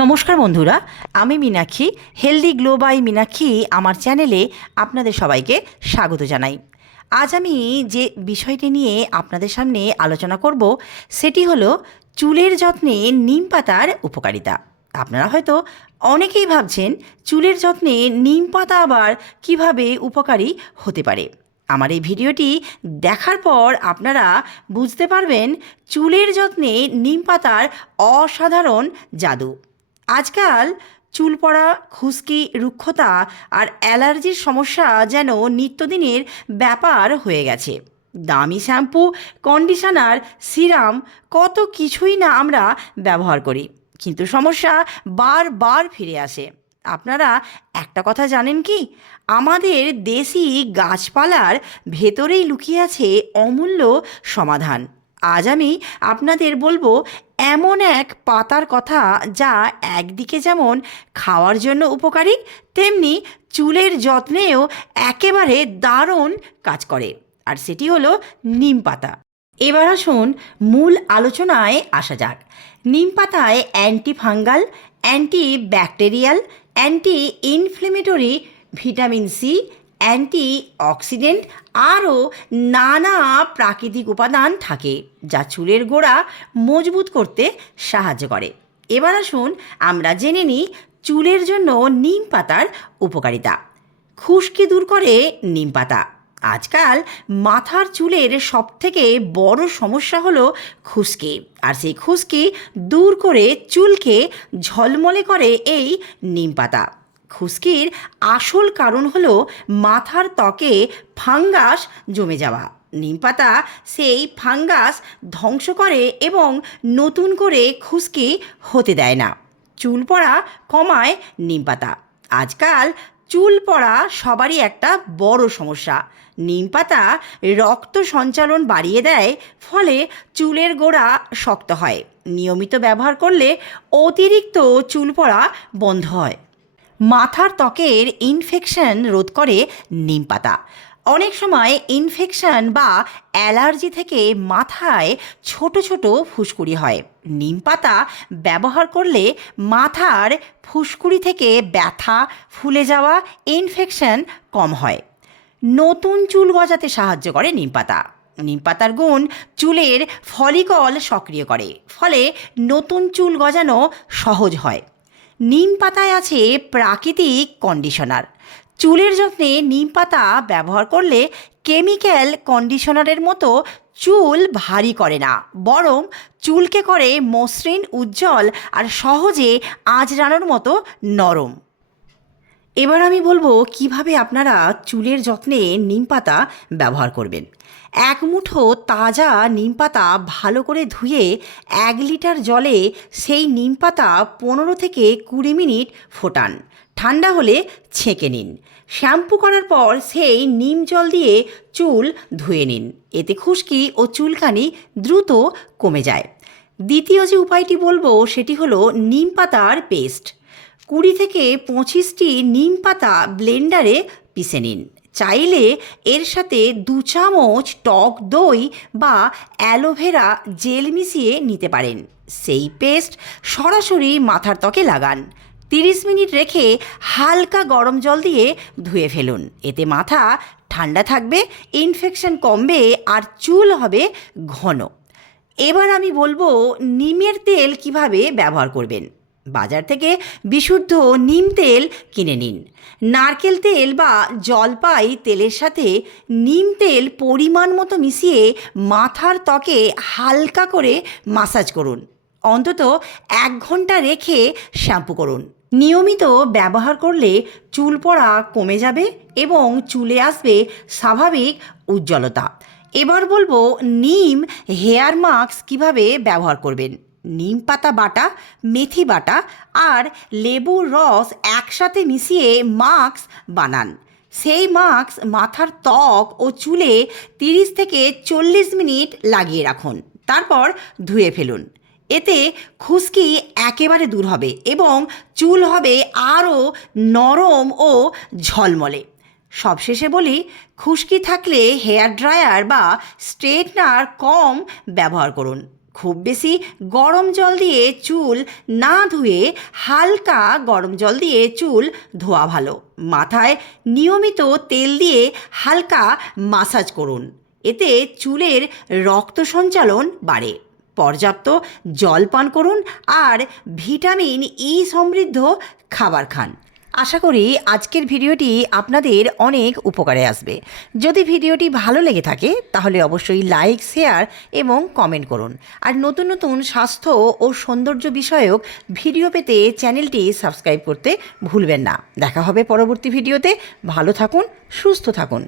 নমস্কার বন্ধুরা, আমি Meenakshi healthy glow by Meenakshi আমার চ্যানেলে আপনাদের সবাইকে স্বাগত জানাই। আজ আমি যে বিষয়টি নিয়ে আপনাদের সামনে আলোচনা করব, সেটি হলো চুলের যত্নে নিম পাতার উপকারিতা। আপনারা হয়তো অনেকেই ভাবছেন, চুলের যত্নে নিম পাতা আবার কীভাবে উপকারী হতে পারে? আমার এই ভিডিওটি দেখার পর আপনারা বুঝতে পারবেন, চুলের যত্নে নিম পাতার অসাধারণ জাদু। আজকাল চুল পড়া, খুশকি, রুক্ষতা আর অ্যালার্জির সমস্যা যেন নিত্যদিনের ব্যাপার হয়ে গেছে। দামি শ্যাম্পু, কন্ডিশনার, সিরাম, কত কিছুই না আমরা ব্যবহার করি। কিন্তু সমস্যা বারবার ফিরে আসে। আপনারা একটা কথা জানেন কি? আমাদের দেশি গাছপালার ভেতরেই লুকিয়ে আছে অমূল্য সমাধান। আজ আমি আপনাদের বলব এমন এক পাতার কথা যা একদিকে যেমন খাওয়ার জন্য উপকারী, তেমনি চুলের যত্নেও একেবারে দারুণ কাজ করে। আর সেটি হলো নিম পাতা। এবার আসুন মূল আলোচনায় আসা যাক। নিম পাতায় antifungal antibacterial anti inflammatory vitamin C antioxidant আরও নানা প্রাকৃতিক উপাদান থাকে, যা চুলের গোড়া মজবুত করতে সাহায্য করে। এবার আসুন আমরা জেনে নিই চুলের জন্য নিম পাতার উপকারিতা। খুশকি দূর করে নিম পাতা। আজকাল মাথার চুলের সবথেকে বড় সমস্যা হলো খুশকি, আর সেই খুশকি দূর করে চুলকে ঝলমলে করে এই নিম পাতা। খুশকির আসল কারণ হলো মাথার ত্বকে ফাঙ্গাস জমে যাওয়া। নিম পাতা সেই ফাঙ্গাস ধ্বংস করে এবং নতুন করে খুশকি হতে দেয় না। চুল পড়া কমায় নিম পাতা। আজকাল চুল পড়া সবারই একটা বড় সমস্যা। নিম পাতা রক্ত সঞ্চালন বাড়িয়ে দেয়, ফলে চুলের গোড়া শক্ত হয়। নিয়মিত ব্যবহার করলে অতিরিক্ত চুল পড়া বন্ধ হয়। মাথার ত্বকের ইনফেকশন রোধ করে নিম পাতা। অনেক সময় ইনফেকশন বা অ্যালার্জি থেকে মাথায় ছোট ছোট ফুসকুড়ি হয়। নিম পাতা ব্যবহার করলে মাথার ফুসকুড়ি থেকে ব্যথা, ফুলে যাওয়া ইনফেকশন কম হয়। নতুন চুল গজাতে সাহায্য করে নিম পাতা। নিম পাতার গুণ চুলের ফলিকল সক্রিয় করে, ফলে নতুন চুল গজানো সহজ হয়। নিম পাতায় আছে প্রাকৃতিক কন্ডিশনার চুলের যত্নে নিম পাতা ব্যবহার করলে কেমিক্যাল কন্ডিশনারের মতো চুল ভারী করে না, বরং চুলকে করে মসৃণ, উজ্জ্বল আর সহজে আঁচড়ানোর মতো নরম। এবার আমি বলব কীভাবে আপনারা চুলের যত্নে নিম পাতা ব্যবহার করবেন। এক মুঠো তাজা নিম পাতা ভালো করে ধুয়ে এক লিটার জলে সেই নিম পাতা পনেরো থেকে কুড়ি মিনিট ফোটান। ঠান্ডা হলে ছেঁকে নিন। শ্যাম্পু করার পর সেই নিম জল দিয়ে চুল ধুয়ে নিন। এতে খুশকি ও চুলকানি দ্রুত কমে যায়। দ্বিতীয় যে উপায়টি বলব সেটি হলো নিম পাতার পেস্ট। কুড়ি থেকে পঁচিশটি নিম পাতা ব্লেন্ডারে পিষে নিন। চাইলে এর সাথে দু চামচ টক দই বা অ্যালোভেরা জেল মিশিয়ে নিতে পারেন। সেই পেস্ট সরাসরি মাথার ত্বকে লাগান। তিরিশ মিনিট রেখে হালকা গরম জল দিয়ে ধুয়ে ফেলুন। এতে মাথা ঠান্ডা থাকবে, ইনফেকশন কমবে আর চুল হবে ঘন। এবার আমি বলব নিমের তেল কীভাবে ব্যবহার করবেন। বাজার থেকে বিশুদ্ধ নিম তেল কিনে নিন। নারকেল তেল বা জলপাই তেলের সাথে নিম তেল পরিমাণ মতো মিশিয়ে মাথার ত্বকে হালকা করে মাসাজ করুন। অন্তত এক ঘণ্টা রেখে শ্যাম্পু করুন। নিয়মিত ব্যবহার করলে চুল পড়া কমে যাবে এবং চুলে আসবে স্বাভাবিক উজ্জ্বলতা। এবার বলব নিম হেয়ার মাস্ক কীভাবে ব্যবহার করবেন। নিম পাতা বাটা, মেথি বাটা আর লেবুর রস একসাথে মিশিয়ে মাস্ক বানান। সেই মাস্ক মাথার ত্বক ও চুলে তিরিশ থেকে চল্লিশ মিনিট লাগিয়ে রাখুন। তারপর ধুয়ে ফেলুন। এতে খুশকি একেবারে দূর হবে এবং চুল হবে আরও নরম ও ঝলমলে। সবশেষে বলি, খুশকি থাকলে হেয়ার ড্রায়ার বা স্ট্রেটনার কম ব্যবহার করুন। খুব বেশি গরম জল দিয়ে চুল না ধুয়ে হালকা গরম জল দিয়ে চুল ধোয়া ভালো। মাথায় নিয়মিত তেল দিয়ে হালকা মাসাজ করুন। এতে চুলের রক্ত সঞ্চালন বাড়ে। পর্যাপ্ত জল পান করুন আর ভিটামিন ই সমৃদ্ধ খাবার খান। আশা করি আজকের ভিডিওটি আপনাদের অনেক উপকারে আসবে। যদি ভিডিওটি ভালো লেগে থাকে, তাহলে অবশ্যই লাইক, শেয়ার এবং কমেন্ট করুন। আর নতুন নতুন স্বাস্থ্য ও সৌন্দর্য বিষয়ক ভিডিও পেতে চ্যানেলটি সাবস্ক্রাইব করতে ভুলবেন না। দেখা হবে পরবর্তী ভিডিওতে। ভালো থাকুন, সুস্থ থাকুন।